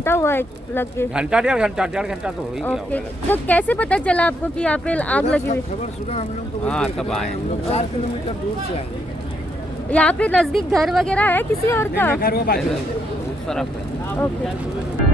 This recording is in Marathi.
घंटा हुआ है लगे? डेढ़ घंटा तो हो ही गया ओके, होगा। तो कैसे पता चला आपको कि यहाँ पे आग लगी हुई? खबर सुना हम लोग तो हाँ तब आए हम लोग। 4 किलोमीटर दूर से आए। यहाँ पे नजदीक घर वगैरह है किसी और का? घर वो बाजू उस तरफ है। ओके।